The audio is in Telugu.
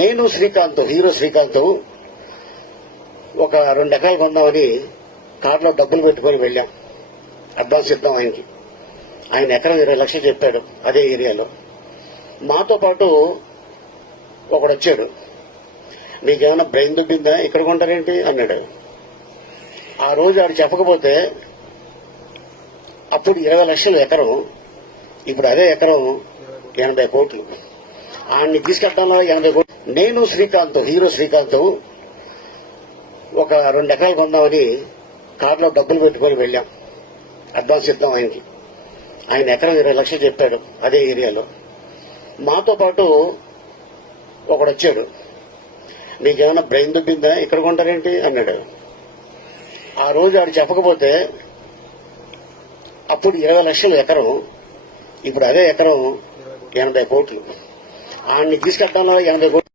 నేను శ్రీకాంత్ హీరో శ్రీకాంత్ ఒక 2 ఎకరాలు కొందామని కారులో డబ్బులు పెట్టుకుని వెళ్ళాం. అడ్వాన్స్ ఇద్దాం ఆయనకి. ఆయన ఎకరం 20 లక్షలు చెప్పాడు అదే ఏరియాలో. మాతో పాటు ఒకడు వచ్చాడు. మీకేమైనా బ్రెయిన్ దుబ్బిందా, ఇక్కడ కొంటారేంటి అన్నాడు. ఆ రోజు ఆడు చెప్పకపోతే అప్పుడు 20 లక్షలు ఎకరం, ఇప్పుడు అదే ఎకరం 80 కోట్లు. ఆయన్ని తీసుకెళ్తాలో 80 కోట్లు. నేను శ్రీకాంత్ హీరో శ్రీకాంత్ ఒక 2 ఎకరాలు కొందామని కారులో డబ్బులు పెట్టుకుని వెళ్ళాం. అడ్వాన్స్ ఇద్దాం ఆయనకి. ఆయన ఎకరం 20 లక్షలు చెప్పాడు అదే ఏరియాలో. మాతో పాటు ఒకడు వచ్చాడు. మీకేమైనా బ్రెయిన్ దుబ్బిందా, ఇక్కడ కొంటారేంటి అన్నాడు. ఆ రోజు ఆడు చెప్పకపోతే అప్పుడు 20 లక్షలు ఎకరం, ఇప్పుడు అదే ఎకరం 80 కోట్లు. ఆయన్ని తీసుకెళ్తాలో 80 కోట్లు.